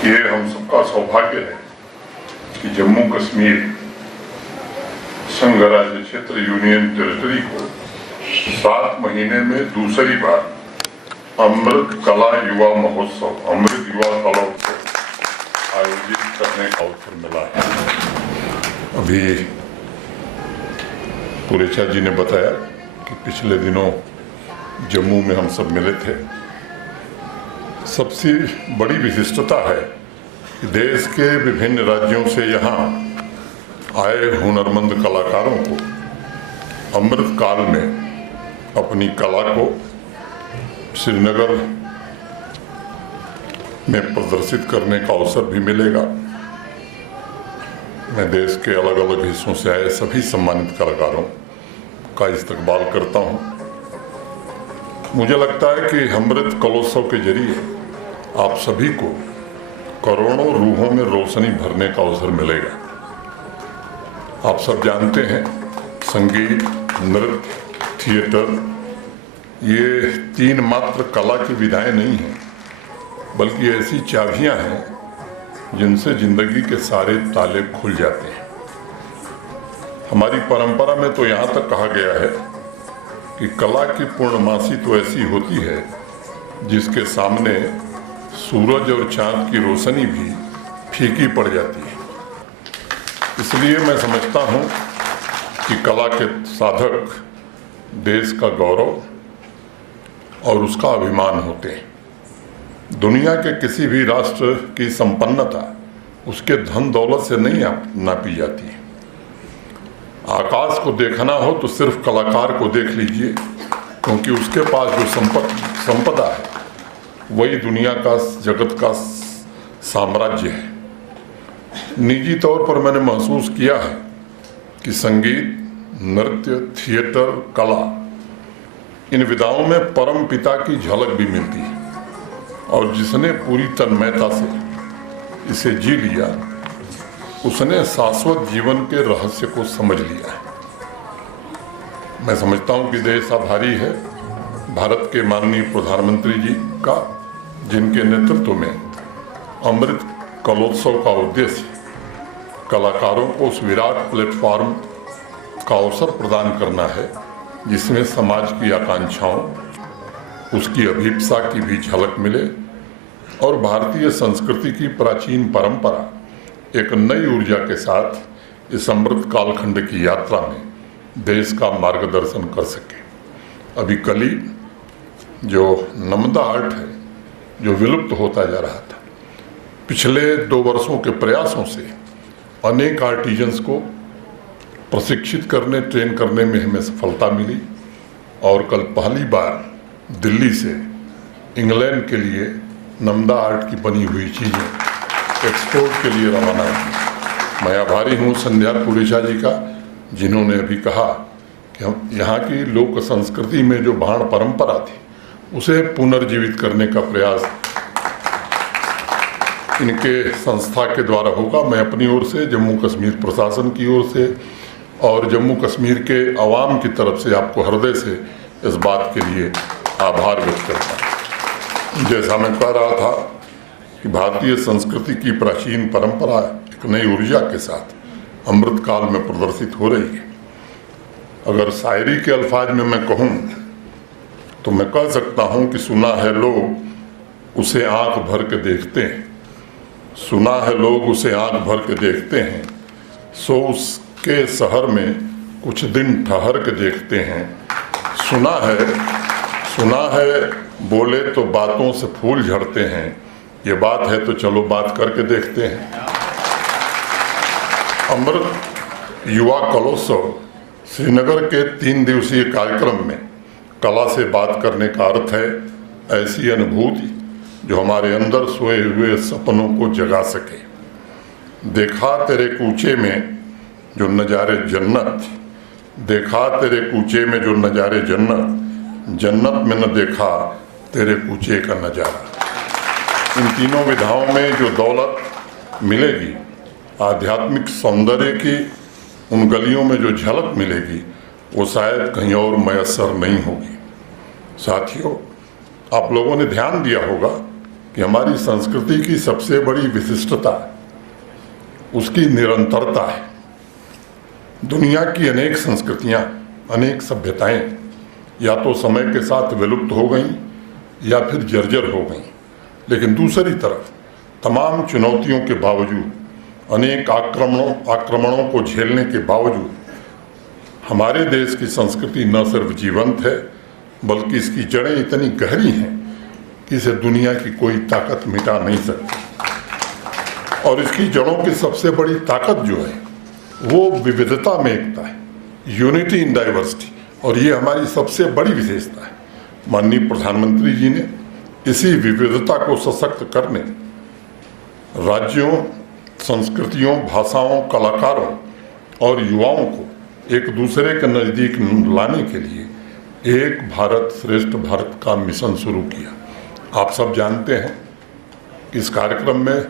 ये हम सबका सौभाग्य है कि जम्मू कश्मीर संघ राज्य क्षेत्र यूनियन टेरिटरी को 7 महीने में दूसरी बार अमृत कला युवा महोत्सव, अमृत युवा कला उत्सव आयोजित करने का अवसर मिला है। अभी पुरेचा जी ने बताया कि पिछले दिनों जम्मू में हम सब मिले थे। सबसे बड़ी विशिष्टता है कि देश के विभिन्न राज्यों से यहाँ आए हुनरमंद कलाकारों को अमृत काल में अपनी कला को श्रीनगर में प्रदर्शित करने का अवसर भी मिलेगा। मैं देश के अलग अलग हिस्सों से आए सभी सम्मानित कलाकारों का इस्तकबाल करता हूँ। मुझे लगता है कि अमृत कलोत्सव के जरिए आप सभी को करोड़ों रूहों में रोशनी भरने का अवसर मिलेगा। आप सब जानते हैं, संगीत, नृत्य, थिएटर ये 3 मात्र कला की विधाएं नहीं हैं, बल्कि ऐसी चाबियां हैं जिनसे जिंदगी के सारे ताले खुल जाते हैं। हमारी परंपरा में तो यहाँ तक कहा गया है कि कला की पूर्णमासी तो ऐसी होती है जिसके सामने सूरज और चांद की रोशनी भी फीकी पड़ जाती है। इसलिए मैं समझता हूँ कि कला के साधक देश का गौरव और उसका अभिमान होते हैं। दुनिया के किसी भी राष्ट्र की संपन्नता उसके धन दौलत से नहीं नापी जाती है। आकाश को देखना हो तो सिर्फ कलाकार को देख लीजिए, क्योंकि उसके पास जो संपदा है वही दुनिया का, जगत का साम्राज्य है। निजी तौर पर मैंने महसूस किया है कि संगीत, नृत्य, थिएटर, कला इन विधाओं में परम पिता की झलक भी मिलती है, और जिसने पूरी तन्मयता से इसे जी लिया उसने शाश्वत जीवन के रहस्य को समझ लिया है। मैं समझता हूँ कि देश आभारी है भारत के माननीय प्रधानमंत्री जी का, जिनके नेतृत्व में अमृत कलोत्सव का उद्देश्य कलाकारों को उस विराट प्लेटफॉर्म का अवसर प्रदान करना है जिसमें समाज की आकांक्षाओं, उसकी अभिप्सा की भी झलक मिले और भारतीय संस्कृति की प्राचीन परंपरा एक नई ऊर्जा के साथ इस अमृत कालखंड की यात्रा में देश का मार्गदर्शन कर सके। अभी कल ही जो नमदा आर्ट है जो विलुप्त होता जा रहा था, पिछले 2 वर्षों के प्रयासों से अनेक आर्टिजन्स को प्रशिक्षित करने, ट्रेन करने में हमें सफलता मिली, और कल पहली बार दिल्ली से इंग्लैंड के लिए नमदा आर्ट की बनी हुई चीज़ें एक्सपोर्ट के लिए रवाना हुई। मैं आभारी हूँ संध्या पुरेचा जी का, जिन्होंने अभी कहा कि हम यहाँ की लोक संस्कृति में जो भाण परंपरा थी उसे पुनर्जीवित करने का प्रयास इनके संस्था के द्वारा होगा। मैं अपनी ओर से, जम्मू कश्मीर प्रशासन की ओर से और जम्मू कश्मीर के अवाम की तरफ से आपको हृदय से इस बात के लिए आभार व्यक्त करता हूँ। जैसा मैं कह रहा था कि भारतीय संस्कृति की प्राचीन परंपरा एक नई ऊर्जा के साथ अमृत काल में प्रदर्शित हो रही है। अगर शायरी के अल्फाज में मैं कहूँ तो मैं कह सकता हूँ कि सुना है लोग उसे आंख भर के देखते हैं, सुना है लोग उसे आंख भर के देखते हैं, सो उसके शहर में कुछ दिन ठहर के देखते हैं। सुना है बोले तो बातों से फूल झड़ते हैं, ये बात है तो चलो बात करके देखते हैं। अमृत युवा कलोत्सव श्रीनगर के 3 दिवसीय कार्यक्रम में कला से बात करने का अर्थ है ऐसी अनुभूति जो हमारे अंदर सोए हुए सपनों को जगा सके। देखा तेरे कूचे में जो नज़ारे जन्नत, देखा तेरे कूचे में जो नज़ारे जन्नत, जन्नत में न देखा तेरे कूचे का नज़ारा। इन तीनों विधाओं में जो दौलत मिलेगी, आध्यात्मिक सौंदर्य की उन गलियों में जो झलक मिलेगी, वो शायद कहीं और मैसर नहीं होगी। साथियों, आप लोगों ने ध्यान दिया होगा कि हमारी संस्कृति की सबसे बड़ी विशिष्टता उसकी निरंतरता है। दुनिया की अनेक संस्कृतियां, अनेक सभ्यताएं या तो समय के साथ विलुप्त हो गईं या फिर जर्जर हो गईं, लेकिन दूसरी तरफ तमाम चुनौतियों के बावजूद, अनेक आक्रमणों को झेलने के बावजूद हमारे देश की संस्कृति न सिर्फ जीवंत है बल्कि इसकी जड़ें इतनी गहरी हैं कि इसे दुनिया की कोई ताकत मिटा नहीं सकती। और इसकी जड़ों की सबसे बड़ी ताकत जो है वो विविधता में एकता है, यूनिटी इन डाइवर्सिटी, और ये हमारी सबसे बड़ी विशेषता है। माननीय प्रधानमंत्री जी ने इसी विविधता को सशक्त करने राज्यों, संस्कृतियों, भाषाओं, कलाकारों और युवाओं को एक दूसरे के नज़दीक लाने के लिए एक भारत श्रेष्ठ भारत का मिशन शुरू किया। आप सब जानते हैं कि इस कार्यक्रम में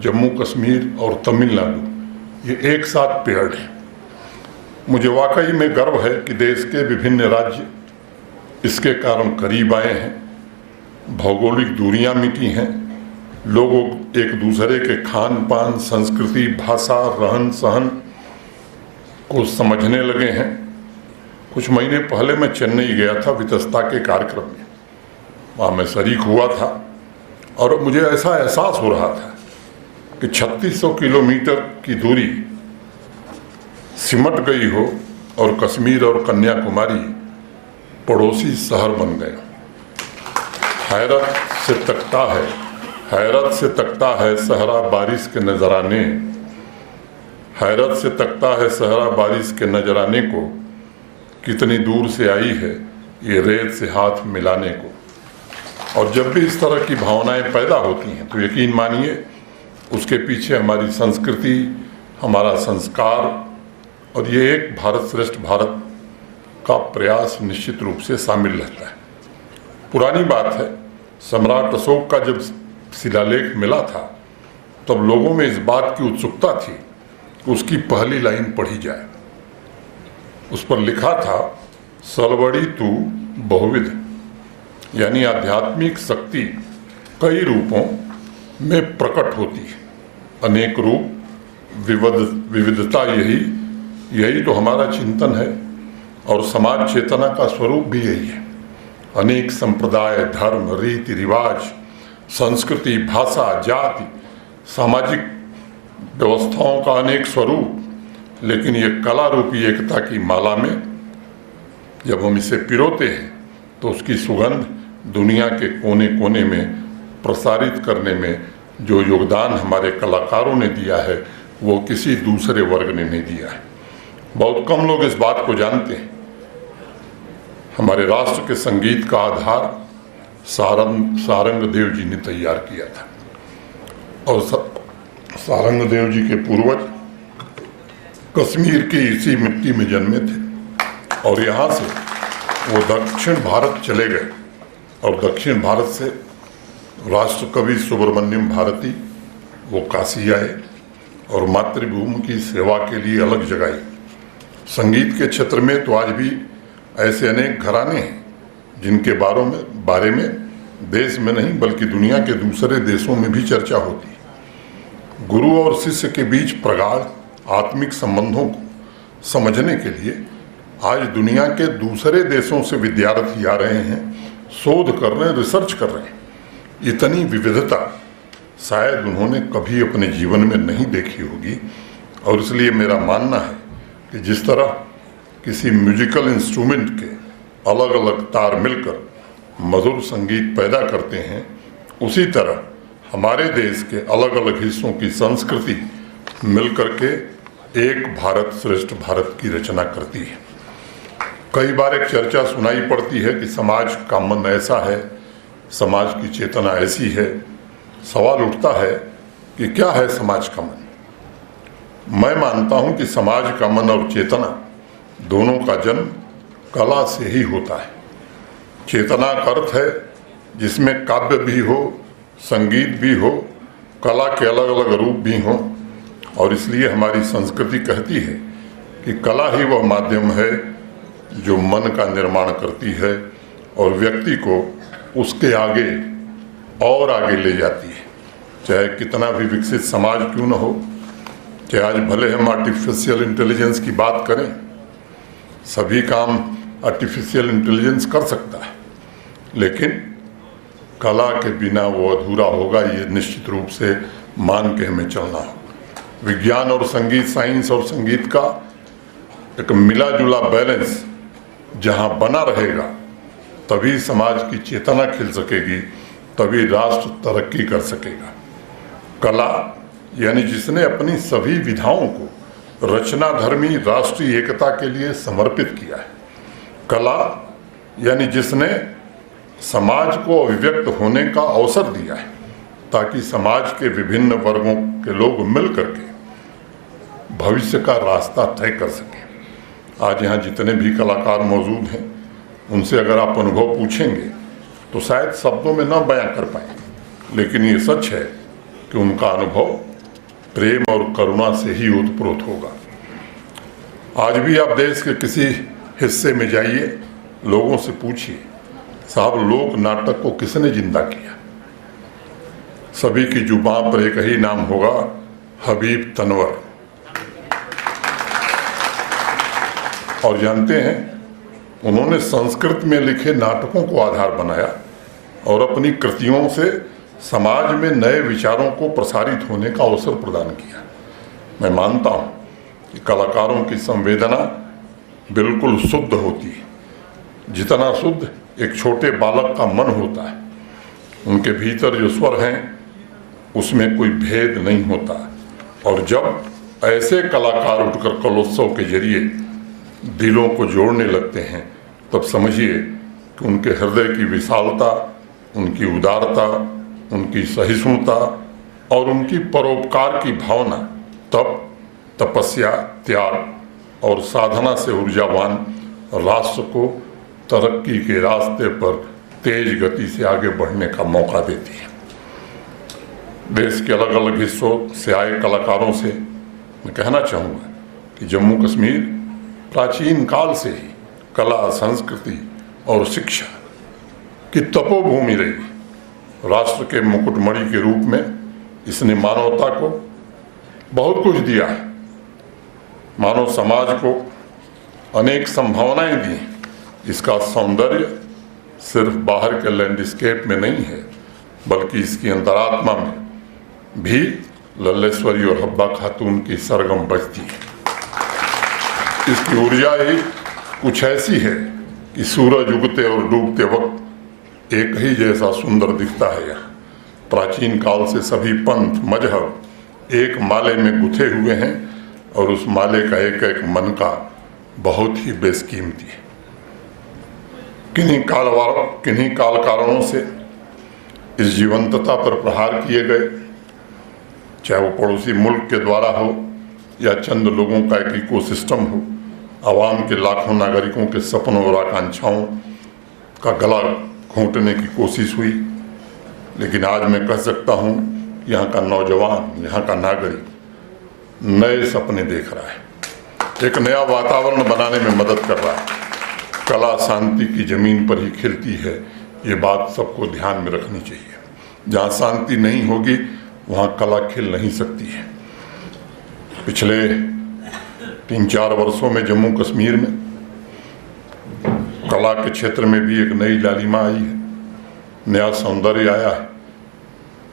जम्मू कश्मीर और तमिलनाडु ये एक साथ पेयर्ड हैं। मुझे वाकई में गर्व है कि देश के विभिन्न राज्य इसके कारण करीब आए हैं, भौगोलिक दूरियां मिटी हैं, लोग एक दूसरे के खान पान, संस्कृति, भाषा, रहन सहन को समझने लगे हैं। कुछ महीने पहले मैं चेन्नई गया था वितस्ता के कार्यक्रम में, वहाँ मैं शरीक हुआ था और मुझे ऐसा एहसास हो रहा था कि 3600 किलोमीटर की दूरी सिमट गई हो और कश्मीर और कन्याकुमारी पड़ोसी शहर बन गए। हैरत से तकता है सहरा बारिश के नजराने, हैरत से तकता है सहरा बारिश के नजराने को, कितनी दूर से आई है ये रेत से हाथ मिलाने को। और जब भी इस तरह की भावनाएं पैदा होती हैं तो यकीन मानिए उसके पीछे हमारी संस्कृति, हमारा संस्कार और ये एक भारत श्रेष्ठ भारत का प्रयास निश्चित रूप से शामिल रहता है। पुरानी बात है, सम्राट अशोक का जब शिलालेख मिला था तब लोगों में इस बात की उत्सुकता थी कि उसकी पहली लाइन पढ़ी जाए। उस पर लिखा था, सलवड़ी तू बहुविध, यानी आध्यात्मिक शक्ति कई रूपों में प्रकट होती है। अनेक रूप, विविधता, यही तो हमारा चिंतन है और समाज चेतना का स्वरूप भी यही है। अनेक संप्रदाय, धर्म, रीति रिवाज, संस्कृति, भाषा, जाति, सामाजिक व्यवस्थाओं का अनेक स्वरूप, लेकिन ये कला रूपी एकता की माला में जब हम इसे पिरोते हैं तो उसकी सुगंध दुनिया के कोने कोने में प्रसारित करने में जो योगदान हमारे कलाकारों ने दिया है वो किसी दूसरे वर्ग ने नहीं दिया है। बहुत कम लोग इस बात को जानते हैं। हमारे राष्ट्र के संगीत का आधार सारंग देव जी ने तैयार किया था और सारंग देव जी के पूर्वज कश्मीर की इसी मिट्टी में जन्मे थे और यहाँ से वो दक्षिण भारत चले गए और दक्षिण भारत से राष्ट्र कवि सुब्रमण्यम भारती वो काशी आए और मातृभूमि की सेवा के लिए अलग जगाई। संगीत के क्षेत्र में तो आज भी ऐसे अनेक घराने हैं जिनके बारे में देश में नहीं बल्कि दुनिया के दूसरे देशों में भी चर्चा होती है। गुरु और शिष्य के बीच प्रगाढ़ आत्मिक संबंधों को समझने के लिए आज दुनिया के दूसरे देशों से विद्यार्थी आ रहे हैं, शोध कर रहे हैं, रिसर्च कर रहे हैं। इतनी विविधता शायद उन्होंने कभी अपने जीवन में नहीं देखी होगी और इसलिए मेरा मानना है कि जिस तरह किसी म्यूजिकल इंस्ट्रूमेंट के अलग अलग तार मिलकर मधुर संगीत पैदा करते हैं, उसी तरह हमारे देश के अलग अलग हिस्सों की संस्कृति मिलकर के एक भारत श्रेष्ठ भारत की रचना करती है। कई बार एक चर्चा सुनाई पड़ती है कि समाज का मन ऐसा है, समाज की चेतना ऐसी है। सवाल उठता है कि क्या है समाज का मन। मैं मानता हूं कि समाज का मन और चेतना दोनों का जन्म कला से ही होता है। चेतना का अर्थ है जिसमें काव्य भी हो, संगीत भी हो, कला के अलग अलग रूप भी हों और इसलिए हमारी संस्कृति कहती है कि कला ही वह माध्यम है जो मन का निर्माण करती है और व्यक्ति को उसके आगे और आगे ले जाती है। चाहे कितना भी विकसित समाज क्यों न हो, कि आज भले हम आर्टिफिशियल इंटेलिजेंस की बात करें, सभी काम आर्टिफिशियल इंटेलिजेंस कर सकता है, लेकिन कला के बिना वो अधूरा होगा, ये निश्चित रूप से मान के हमें चलना होगा। विज्ञान और संगीत, साइंस और संगीत का एक मिला जुला बैलेंस जहाँ बना रहेगा, तभी समाज की चेतना खिल सकेगी, तभी राष्ट्र तरक्की कर सकेगा। कला यानी जिसने अपनी सभी विधाओं को रचनाधर्मी राष्ट्रीय एकता के लिए समर्पित किया है। कला यानी जिसने समाज को अभिव्यक्त होने का अवसर दिया है, ताकि समाज के विभिन्न वर्गों के लोग मिलकर के भविष्य का रास्ता तय कर सकें। आज यहाँ जितने भी कलाकार मौजूद हैं, उनसे अगर आप अनुभव पूछेंगे तो शायद शब्दों में न बयां कर पाए, लेकिन ये सच है कि उनका अनुभव प्रेम और करुणा से ही ओतप्रोत होगा। आज भी आप देश के किसी हिस्से में जाइए, लोगों से पूछिए, साहब लोक नाटक को किसने जिंदा किया? सभी की जुबान पर एक ही नाम होगा, हबीब तनवर। और जानते हैं, उन्होंने संस्कृत में लिखे नाटकों को आधार बनाया और अपनी कृतियों से समाज में नए विचारों को प्रसारित होने का अवसर प्रदान किया। मैं मानता हूं कि कलाकारों की संवेदना बिल्कुल शुद्ध होती है, जितना शुद्ध एक छोटे बालक का मन होता है। उनके भीतर जो स्वर हैं, उसमें कोई भेद नहीं होता। और जब ऐसे कलाकार उठकर कलोत्सव के जरिए दिलों को जोड़ने लगते हैं, तब समझिए कि उनके हृदय की विशालता, उनकी उदारता, उनकी सहिष्णुता और उनकी परोपकार की भावना तब तपस्या, त्याग और साधना से ऊर्जावान राष्ट्र को तरक्की के रास्ते पर तेज गति से आगे बढ़ने का मौका देती है। देश के अलग अलग हिस्सों से आए कलाकारों से मैं कहना चाहूँगा कि जम्मू कश्मीर प्राचीन काल से ही कला, संस्कृति और शिक्षा की तपोभूमि रही। राष्ट्र के मुकुटमणि के रूप में इसने मानवता को बहुत कुछ दिया है। मानव समाज को अनेक संभावनाएं दी। इसका सौंदर्य सिर्फ बाहर के लैंडस्केप में नहीं है, बल्कि इसकी अंतरात्मा में भी लल्लेश्वरी और हब्बा खातून की सरगम बजती है। इसकी ऊर्जा ही कुछ ऐसी है कि सूरज उगते और डूबते वक्त एक ही जैसा सुंदर दिखता है। यहाँ प्राचीन काल से सभी पंथ, मजहब एक माले में गुथे हुए हैं और उस माले का एक एक मन का बहुत ही बेशकीमती है। किन्हीं काल कारणों से इस जीवंतता पर प्रहार किए गए, चाहे वो पड़ोसी मुल्क के द्वारा हो या चंद लोगों का एक इकोसिस्टम हो। आवाम के लाखों नागरिकों के सपनों और आकांक्षाओं का गला घोंटने की कोशिश हुई, लेकिन आज मैं कह सकता हूँ यहाँ का नौजवान, यहाँ का नागरिक नए सपने देख रहा है, एक नया वातावरण बनाने में मदद कर रहा है। कला शांति की जमीन पर ही खिलती है, ये बात सबको ध्यान में रखनी चाहिए। जहाँ शांति नहीं होगी वहाँ कला खिल नहीं सकती है। पिछले 3-4 वर्षों में जम्मू कश्मीर में कला के क्षेत्र में भी एक नई लालिमा आई है, नया सौंदर्य आया है।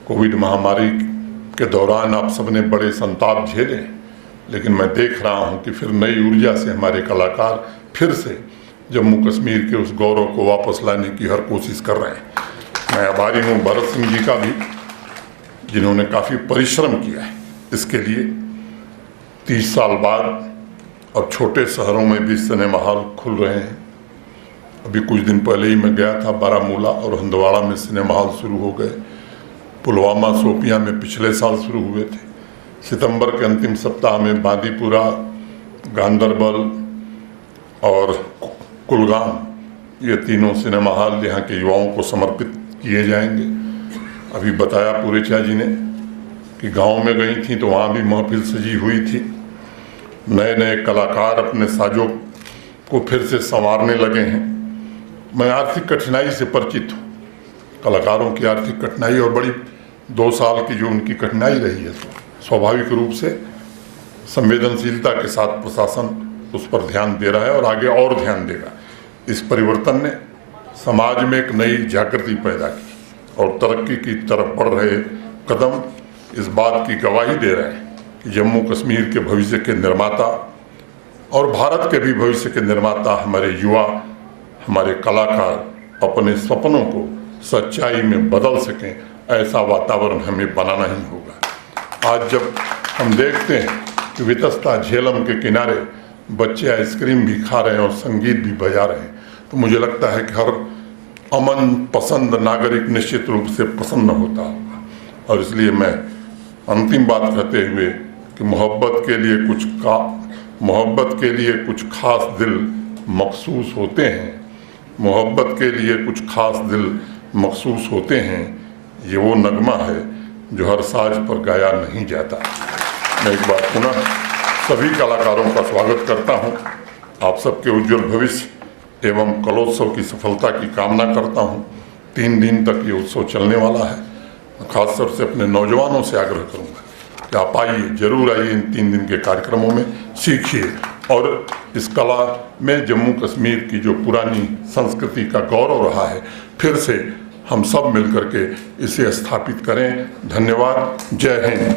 कोविड महामारी के दौरान आप सबने बड़े संताप झेले, लेकिन मैं देख रहा हूं कि फिर नई ऊर्जा से हमारे कलाकार फिर से जम्मू कश्मीर के उस गौरव को वापस लाने की हर कोशिश कर रहे हैं। मैं आभारी हूं भरत सिंह जी का भी, जिन्होंने काफ़ी परिश्रम किया है इसके लिए। 30 साल बाद अब छोटे शहरों में भी सिनेमा हॉल खुल रहे हैं। अभी कुछ दिन पहले ही मैं गया था, बारामूला और हंदवाड़ा में सिनेमा हॉल शुरू हो गए। पुलवामा, शोपियां में पिछले साल शुरू हुए थे। सितंबर के अंतिम सप्ताह में बांदीपुरा, गांदरबल और कुलगाम, ये तीनों सिनेमा हॉल यहाँ के युवाओं को समर्पित किए जाएंगे। अभी बताया पूरेचा जी ने कि गांव में गई थी तो वहाँ भी महफिल सजी हुई थी। नए नए कलाकार अपने साजों को फिर से संवारने लगे हैं। मैं आर्थिक कठिनाई से परिचित हूँ, कलाकारों की आर्थिक कठिनाई और बड़ी 2 साल की जो उनकी कठिनाई रही है, स्वाभाविक रूप से संवेदनशीलता के साथ प्रशासन उस पर ध्यान दे रहा है और आगे और ध्यान देगा। इस परिवर्तन ने समाज में एक नई जागृति पैदा की और तरक्की की तरफ बढ़ रहे कदम इस बात की गवाही दे रहे हैं कि जम्मू कश्मीर के भविष्य के निर्माता और भारत के भी भविष्य के निर्माता हमारे युवा, हमारे कलाकार अपने सपनों को सच्चाई में बदल सकें, ऐसा वातावरण हमें बनाना ही होगा। आज जब हम देखते हैं कि वितस्ता झेलम के किनारे बच्चे आइसक्रीम भी खा रहे हैं और संगीत भी बजा रहे हैं, तो मुझे लगता है कि हर अमन पसंद नागरिक निश्चित रूप से प्रसन्न होता होगा। और इसलिए मैं अंतिम बात कहते हुए कि मोहब्बत के लिए कुछ खास दिल मखसूस होते हैं, मोहब्बत के लिए कुछ खास दिल मखसूस होते हैं, ये वो नगमा है जो हर साज पर गाया नहीं जाता। मैं एक बार पुनः सभी कलाकारों का स्वागत करता हूं, आप सबके उज्जवल भविष्य एवं कलोत्सव की सफलता की कामना करता हूं। 3 दिन तक ये उत्सव चलने वाला है। खास तौर से अपने नौजवानों से आग्रह करूंगा कि आप आइए, जरूर आइए, इन 3 दिन के कार्यक्रमों में सीखिए और इस कला में जम्मू कश्मीर की जो पुरानी संस्कृति का गौरव रहा है, फिर से हम सब मिलकर के इसे स्थापित करें। धन्यवाद। जय हिंद।